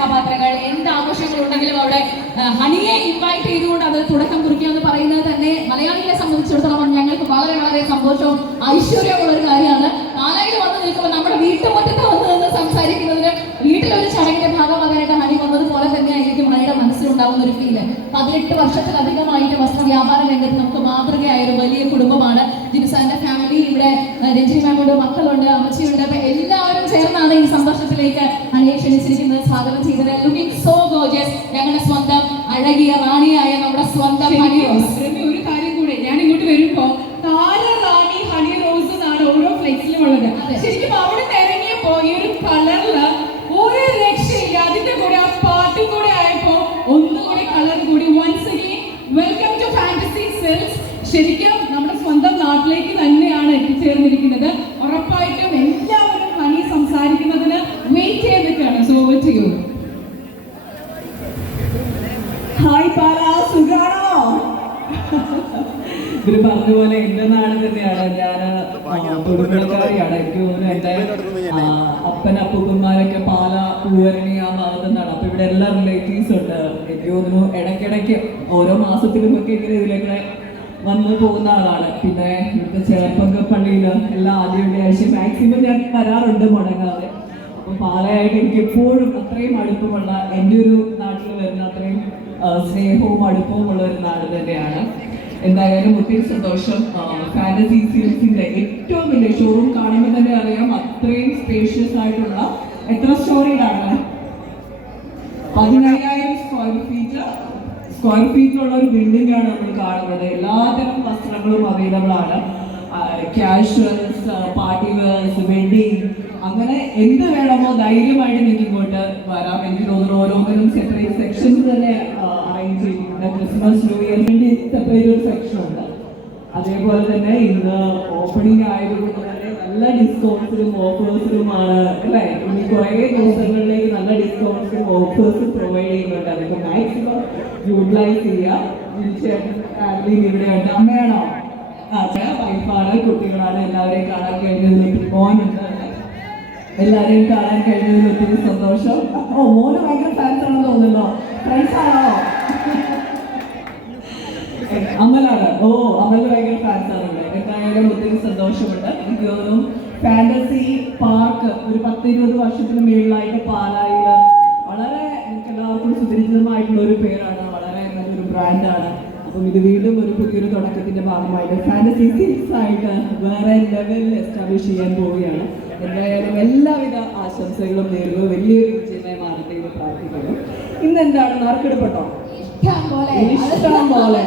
കഥാപാത്രങ്ങൾ എന്ത് ആഘോഷങ്ങൾ ഉണ്ടെങ്കിലും അവിടെ ഹണിയെ ഇൻവൈറ്റ് ചെയ്തുകൊണ്ട് അത് തുടക്കം കുറിക്കുക എന്ന് പറയുന്നത് തന്നെ മലയാളികളെ സംബന്ധിച്ചിടത്തോളം ഞങ്ങൾക്ക് വളരെ വളരെ സന്തോഷവും ഐശ്വര്യമുള്ള ഒരു കാര്യമാണ്. പാലായിൽ വന്ന് നിൽക്കുമ്പോൾ നമ്മുടെ വീട്ടുമുറ്റത്ത് വന്ന് നിന്ന് സംസാരിക്കുന്നതിന് വീട്ടിലൊരു ചടങ്ങിന്റെ ഭാഗമാകാനായിട്ട് ഹണി വന്നതുപോലെ തന്നെ ആയിരിക്കും ഹണിയുടെ മനസ്സിലുണ്ടാവുന്ന ഒരു ഫീൽ പതിനെട്ട് വർഷത്തിലധികമായിട്ട് വസ്ത്ര വ്യാപാര രംഗത്ത് നമുക്ക് മാതൃകയായ ഒരു വലിയ കുടുംബമാണ്. ജിൻസാന്റെ ഫാമിലി ഇവിടെ രഞ്ജി മക്കളുണ്ട് അമ്മച്ചിയുണ്ട്. അപ്പൊ എല്ലാവരും ചേർന്നാണ് ഈ സന്തോഷത്തിലേക്ക് ക്ഷണിച്ചിരിക്കുന്നത് സ്വാഗതം ചെയ്തത്. ലുക്കിംഗ് സോ ഗോജസ് ഞങ്ങളുടെ സ്വന്തം അഴകിയ റാണിയായ നമ്മുടെ സ്വന്തം ഹണി റോസ് ഒരു കാര്യം കൂടെ. ഞാൻ ഇങ്ങോട്ട് വരുമ്പോ താര റാണി ഹണി റോസ് എന്നാണ് ഓരോ ഫ്ലെക്സിലും ഉള്ളത്. ശരിക്കും അവിടെ ഇറങ്ങിയപ്പോ ഈ ഒരു കളറിൽ ഒരു രക്ഷയില്ല. അതിന്റെ കൂടെ ആ പാട്ടും കൂടെ ആയപ്പോ ഒന്നുകൂടി കളർ കൂടി. Once again welcome to fantasy sales ശരിക്കും നമ്മുടെ സ്വന്തം നാട്ടിലേക്ക് തന്നെയാണ് എത്തിച്ചേർന്നിരിക്കുന്നത് ഉറപ്പായിട്ടും എല്ലാവരും ഹണി സംസാരിക്കുന്നതിന് വെയിറ്റ് ചെയ്ത് യു ഹായ് പാല സുഖാണോ? ഇവർ പറഞ്ഞ പോലെ എന്റെ നാട് തന്നെയാണ് ഞാൻ തൊടുപുഴക്കാരിയാണ് എനിക്ക് എന്റെ അപ്പൻ അപ്പൂപ്പന്മാരൊക്കെ പാല പൂവരണി ആ ഭാഗത്തുനിന്നാണ്. അപ്പൊ ഇവിടെ എല്ലാ റിലേറ്റീവ്സ് ഉണ്ട്. എനിക്ക് ഇടയ്ക്കിടയ്ക്ക് ഓരോ മാസത്തിലും ഒക്കെ ഇങ്ങനെ വന്ന് പോകുന്ന ആളാണ്. പിന്നെ ഇവിടുത്തെ ചെലപ്പങ്ക പള്ളിയിൽ എല്ലാ ആദ്യ വെള്ളിയാഴ്ച മാക്സിമം ഞാൻ വരാറുണ്ട് മുടങ്ങാതെ. പാലയായിട്ട് എനിക്ക് എപ്പോഴും അത്രയും അടുപ്പമുള്ള എന്റെ ഒരു നാട്ടിൽ വരുന്ന അത്രയും സ്നേഹവും അടുപ്പവും ഉള്ള ഒരു നാട് തന്നെയാണ്. എന്തായാലും ഒത്തിരി സന്തോഷം. ഫാന്റസി സീരീസിന്റെ ഏറ്റവും വലിയ ഷോറൂം കാണുമ്പോൾ തന്നെ അറിയാം അത്രയും സ്പേഷ്യസ് ആയിട്ടുള്ള എത്ര സ്റ്റോറിയിലാണ് പതിനയ്യായിരം സ്ക്വയർ ഫീറ്റ് സ്ക്വയർ ഫീറ്റ് ഉള്ള ഒരു ബിൽഡിംഗ് ആണ് നമ്മൾ കാണുന്നത്. എല്ലാതരം വസ്ത്രങ്ങളും അവൈലബിൾ ആണ്. ക്യാഷ്വൽസ് പാർട്ടി വെയർസ് വെഡിങ് അങ്ങനെ എന്ത് വേണമോ ധൈര്യമായിട്ട് നിങ്ങൾക്ക് ഇങ്ങോട്ട് വരാം. എനിക്ക് തോന്നുന്നു ഓരോന്നിനും സെപ്പറേറ്റ് സെക്ഷൻസ് തന്നെ അറേഞ്ച് ചെയ്തിട്ടുണ്ട്. ക്രിസ്മസ് ന്യൂ വേണ്ടി സെപ്പറേറ്റ് ഒരു സെക്ഷൻ ഉണ്ട്. അതേപോലെ തന്നെ ഇന്ന് ഓപ്പണിംഗ് ആയതുകൊണ്ട് തന്നെ നല്ല ഡിസ്കൗണ്ട്സിലും ഓഫേഴ്സിലുമാണ് അല്ലേ? ഇനി കുറേ ദിവസങ്ങളിലേക്ക് നല്ല ഡിസ്കൗണ്ട്സും ഓഫേഴ്സും പ്രൊവൈഡ് ചെയ്യുന്നുണ്ട്. അതൊക്കെ മാക്സിമം യൂട്ടിലൈസ് ചെയ്യുക ഫാമിലി ഇവിടെയുണ്ട് അമ്മയാണോ? ആ വൈഫാണ് കുട്ടികളാണ്. എല്ലാവരെയും കാണാൻ കഴിഞ്ഞതിൽ മോനുണ്ട് എല്ലാവരെയും കാണാൻ കഴിഞ്ഞതിൽ ഒത്തിരി സന്തോഷം. ഓ മോന് ഭയങ്കര ഫാൻസ് ആണെന്ന് തോന്നുന്നല്ലോ ഫ്രണ്ട്സ് ആണോ? അമലാണ്. ഓ അമൽ ഭയങ്കര ഫാൻസ് ആണല്ലേ. എന്തായാലും ഒത്തിരി സന്തോഷമുണ്ട്. എനിക്ക് തോന്നുന്നു ഫാന്റസി പാർക്ക് ഒരു പത്ത് ഇരുപത് വർഷത്തിന് മുകളിലായിട്ട് പാലായിൽ. വളരെ എനിക്ക് എല്ലാവർക്കും സുപരിചിതമായിട്ടുള്ള ഒരു പേരാണ്. വളരെ നല്ലൊരു ബ്രാൻഡാണ് അപ്പം ഇത് വീണ്ടും ഒരു പുതിയൊരു തുടക്കത്തിന്റെ ഭാഗമായിട്ട് ഫാന്റസി സിക്സ് ആയിട്ട് വേറെ ലെവലിൽ എസ്റ്റാബ്ലിഷ് ചെയ്യാൻ പോവുകയാണ്. എന്തായാലും എല്ലാവിധ ആശംസകളും നേരുന്നു. വലിയൊരു വിജയമായി മാറട്ടെ എന്ന് പ്രാർത്ഥിക്കുന്നു. ഇന്ന് എന്താണ് നറുക്കെടുപ്പട്ടോ ഇഷ്ടം പോലെ.